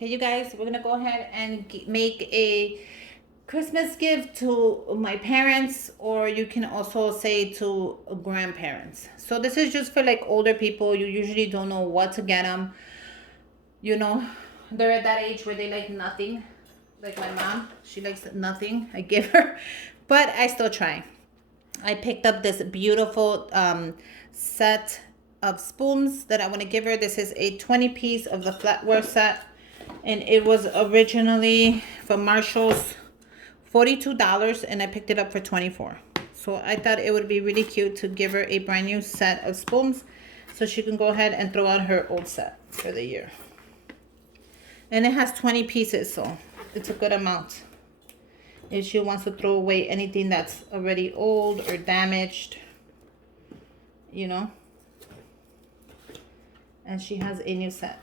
Okay, you guys, we're gonna go ahead and make a Christmas gift to my parents, or you can also say to grandparents. So this is just for like older people. You usually don't know what to get them. You know, they're at that age where they like nothing. Like my mom, she likes nothing I give her, but I still try. I picked up this beautiful set of spoons that I want to give her. This is a 20 piece of the flatware set, and it was originally from Marshall's $42, and I picked it up for 24. So I thought it would be really cute to give her a brand new set of spoons so she can go ahead and throw out her old set for the year. And it has 20 pieces, so it's a good amount. If she wants to throw away anything that's already old or damaged, you know. And she has a new set.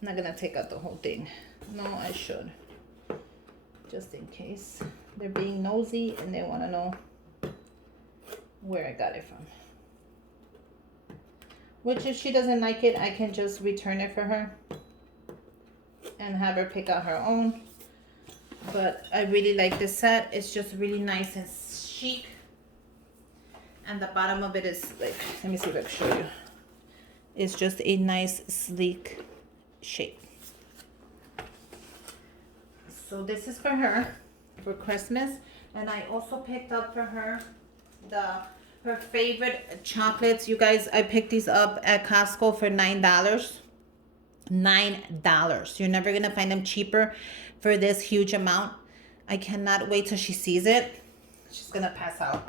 I'm not gonna take out the whole thing. No, I should. Just in case. They're being nosy and they wanna know where I got it from. Which if she doesn't like it, I can just return it for her and have her pick out her own. But I really like this set. It's just really nice and chic. And the bottom of it is like, let me see if I can show you. It's just a nice sleek shape. So this is for her for Christmas. And I also picked up for her her favorite chocolates. You guys, I picked these up at Costco for $9. $9. You're never gonna find them cheaper for this huge amount. I cannot wait till she sees it. She's gonna pass out.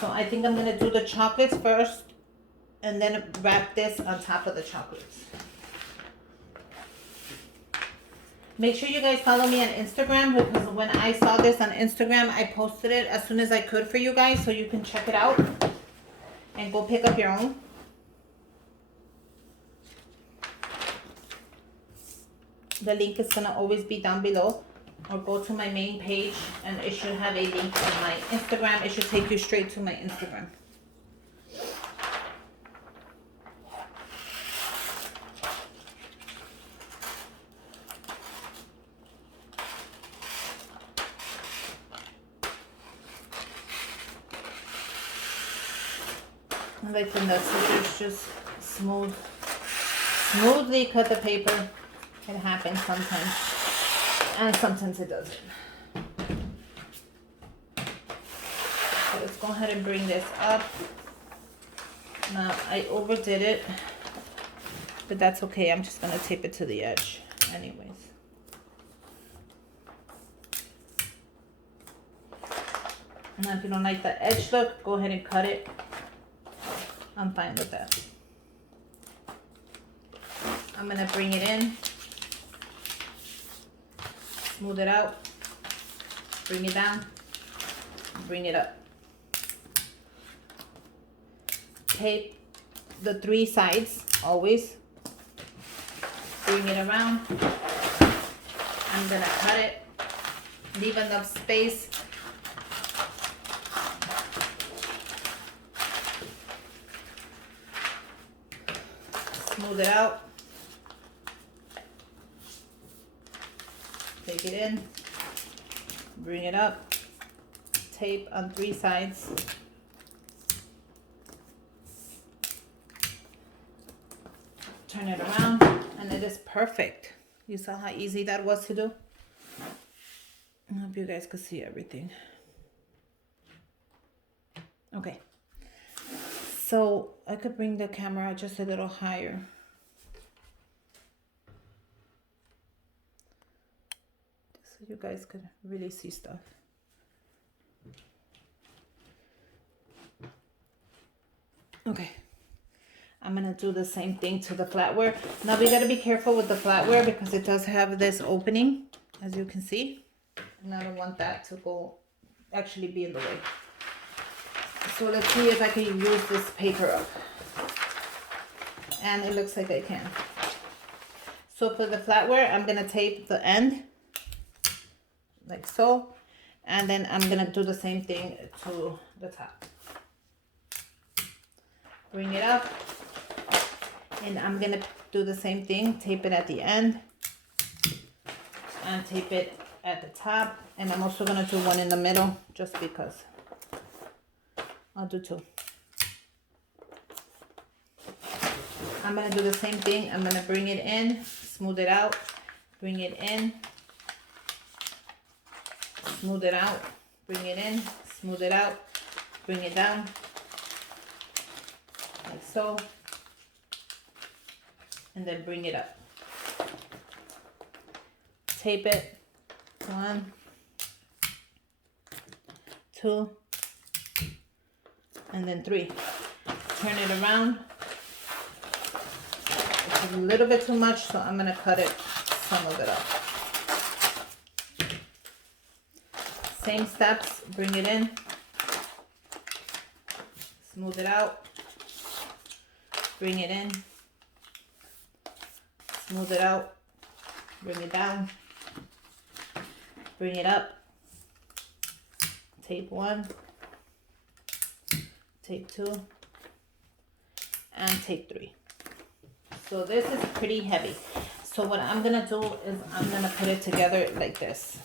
So I think I'm gonna do the chocolates first and then wrap this on top of the chocolates. Make sure you guys follow me on Instagram, because when I saw this on Instagram, I posted it as soon as I could for you guys so you can check it out and go pick up your own. The link is gonna always be down below, or go to my main page and it should have a link to my Instagram. It should take you straight to my Instagram. I like when the scissors just smoothly cut the paper. It happens sometimes, and sometimes it doesn't. So let's go ahead and bring this up. Now I overdid it, but that's okay. I'm just gonna tape it to the edge anyways. Now if you don't like the edge look, go ahead and cut it. I'm fine with that. I'm gonna bring it in, smooth it out, bring it down, bring it up. Tape the 3 sides always. Bring it around. I'm gonna cut it, leave enough space. Smooth it out. Take it in, bring it up, tape on 3 sides. Turn it around, and it is perfect. You saw how easy that was to do? I hope you guys could see everything. Okay. So I could bring the camera just a little higher. So you guys could really see stuff. Okay. I'm gonna do the same thing to the flatware. Now we gotta be careful with the flatware because it does have this opening, as you can see. And I don't want that to actually be in the way. So let's see if I can use this paper up. And it looks like I can. So for the flatware, I'm gonna tape the end, like so. And then I'm gonna do the same thing to the top. Bring it up. And I'm gonna do the same thing, tape it at the end and tape it at the top. And I'm also gonna do one in the middle just because. I'll do two. I'm gonna do the same thing. I'm gonna bring it in, smooth it out, bring it in, smooth it out, bring it in, smooth it out, bring it down, like so, and then bring it up. Tape it, 1, 2, and then 3. Turn it around. It's a little bit too much, so I'm gonna cut it, some of it up. Same steps, bring it in, smooth it out, bring it in, smooth it out, bring it down, bring it up, tape 1, tape 2, and tape 3. So this is pretty heavy. So what I'm gonna do is I'm gonna put it together like this.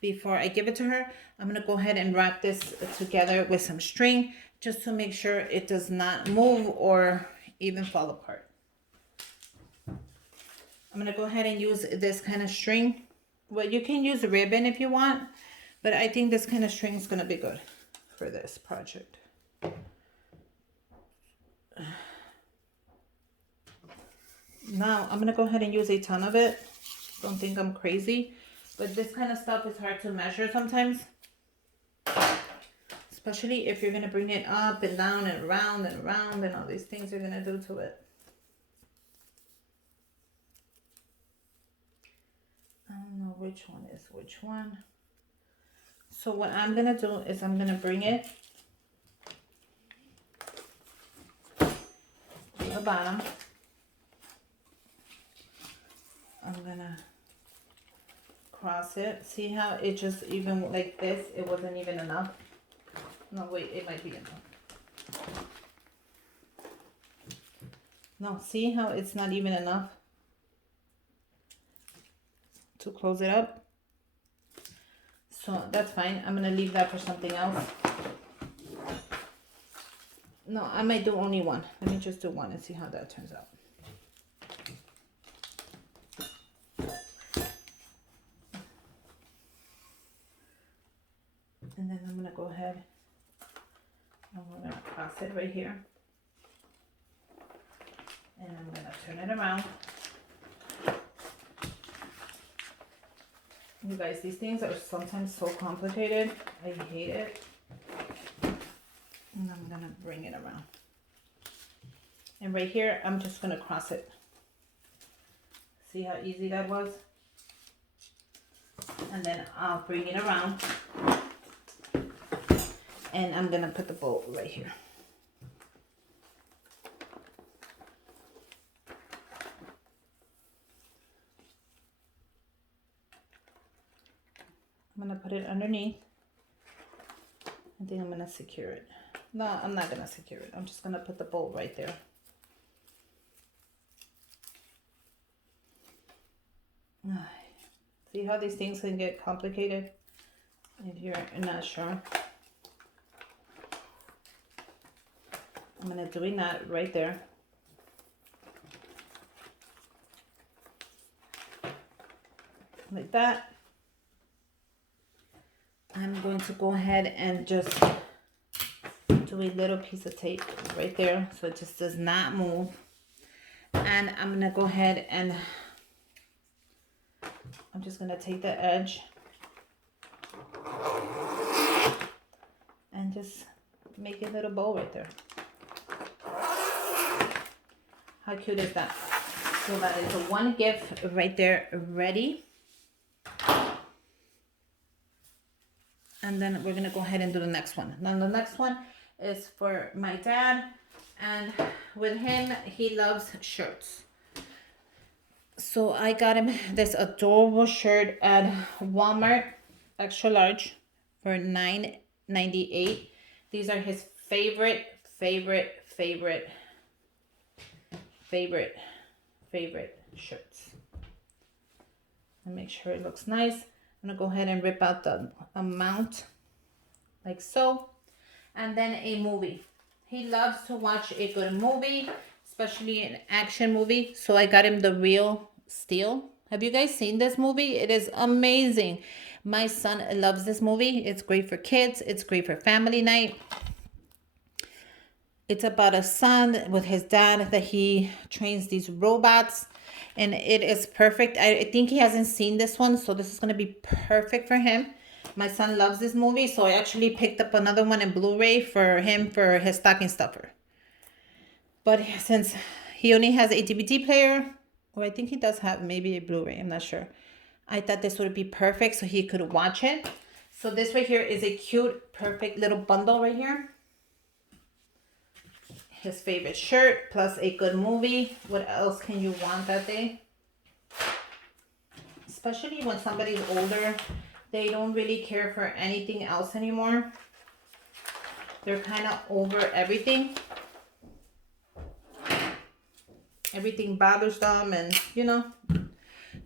Before I give it to her, I'm gonna go ahead and wrap this together with some string just to make sure it does not move or even fall apart. I'm gonna go ahead and use this kind of string. Well, you can use ribbon if you want, but I think this kind of string is gonna be good for this project. Now I'm gonna go ahead and use a ton of it. Don't think I'm crazy, but this kind of stuff is hard to measure sometimes, especially if you're gonna bring it up and down and around and around and all these things you're gonna do to it. I don't know which one is which one. So what I'm gonna do is I'm gonna bring it to the bottom. I'm gonna cross it. See how it just even like this, it wasn't even enough. No, wait, it might be enough. No, see how it's not even enough to close it up? So that's fine. I'm gonna leave that for something else. No, I might do only one. Let me just do one and see how that turns out. And then I'm gonna go ahead and we're gonna cross it right here. And I'm gonna turn it around. You guys, these things are sometimes so complicated. I hate it. And I'm gonna bring it around. And right here, I'm just gonna cross it. See how easy that was? And then I'll bring it around. And I'm gonna put the bow right here. I'm gonna put it underneath. I think I'm gonna secure it. No, I'm not gonna secure it. I'm just gonna put the bow right there. See how these things can get complicated if you're not sure. I'm gonna doing that right there. Like that. I'm going to go ahead and just do a little piece of tape right there so it just does not move. And I'm gonna go ahead and I'm just gonna take the edge and just make a little bow right there. How cute is that? So that is one gift right there ready. And then we're gonna go ahead and do the next one. Now the next one is for my dad, and with him, he loves shirts. So I got him this adorable shirt at Walmart, extra large, for $9.98. These are his favorite favorite shirts. And make sure it looks nice. I'm gonna go ahead and rip out the amount like so. And then a movie. He loves to watch a good movie, especially an action movie. So I got him The Real Steel. Have you guys seen this movie? It is amazing. My son loves this movie. It's great for kids. It's great for family night. It's about a son with his dad that he trains these robots, and it is perfect. I think he hasn't seen this one, so this is going to be perfect for him. My son loves this movie, so I actually picked up another one in Blu-ray for him for his stocking stuffer. But since he only has a DVD player, or I think he does have maybe a Blu-ray, I'm not sure. I thought this would be perfect so he could watch it. So this right here is a cute, perfect little bundle right here. His favorite shirt plus a good movie. What else can you want that day? Especially when somebody's older, they don't really care for anything else anymore. They're kind of over everything. Everything bothers them, and you know,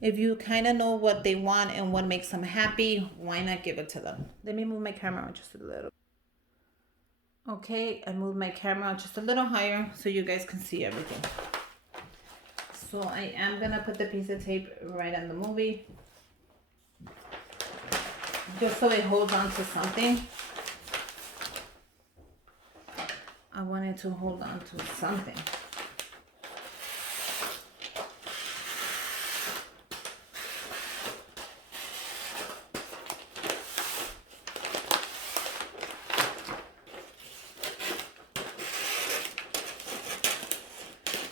if you kind of know what they want and what makes them happy, why not give it to them? Let me move my camera just a little. Okay, I moved my camera just a little higher so you guys can see everything. So I am gonna put the piece of tape right on the movie, just so it holds on to something. I wanted to hold on to something.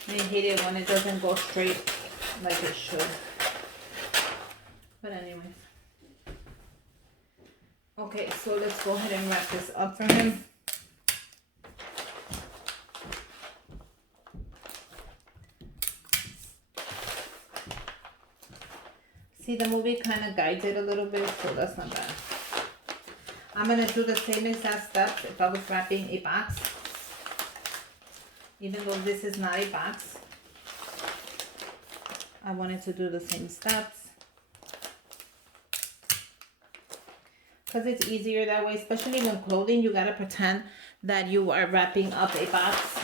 I hate it when it doesn't go straight like it should. But anyways. Okay, so let's go ahead and wrap this up for him. See, the movie kind of guides it a little bit, so that's not bad. I'm going to do the same exact steps if I was wrapping a box. Even though this is not a box, I wanted to do the same steps. Because it's easier that way, especially when clothing, you gotta pretend that you are wrapping up a box.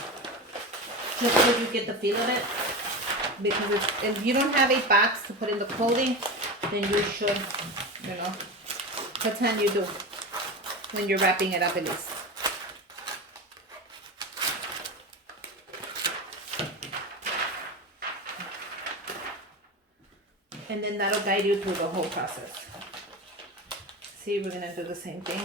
Just so you get the feel of it. Because if you don't have a box to put in the clothing, then you should, you know, pretend you do when you're wrapping it up at least. And then that'll guide you through the whole process. See, we're gonna do the same thing.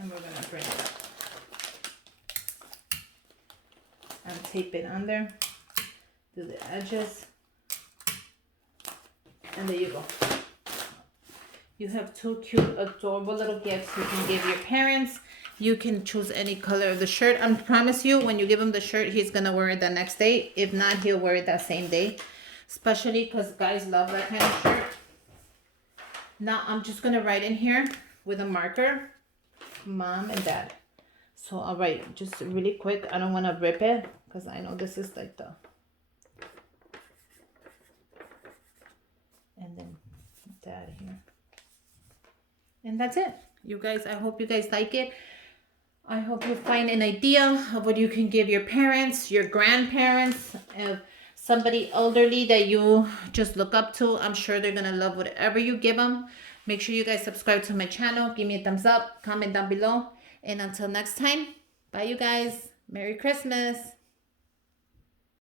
And we're gonna bring it up. And tape it under. Do the edges. And there you go. You have two cute, adorable little gifts you can give your parents. You can choose any color of the shirt. I promise you, when you give him the shirt, he's going to wear it the next day. If not, he'll wear it that same day. Especially because guys love that kind of shirt. Now, I'm just going to write in here with a marker, Mom and Dad. So I'll write just really quick. I don't want to rip it because I know this is like the... And then Dad here. And that's it. You guys, I hope you guys like it. I hope you find an idea of what you can give your parents, your grandparents, somebody elderly that you just look up to. I'm sure they're going to love whatever you give them. Make sure you guys subscribe to my channel. Give me a thumbs up. Comment down below. And until next time, bye you guys. Merry Christmas.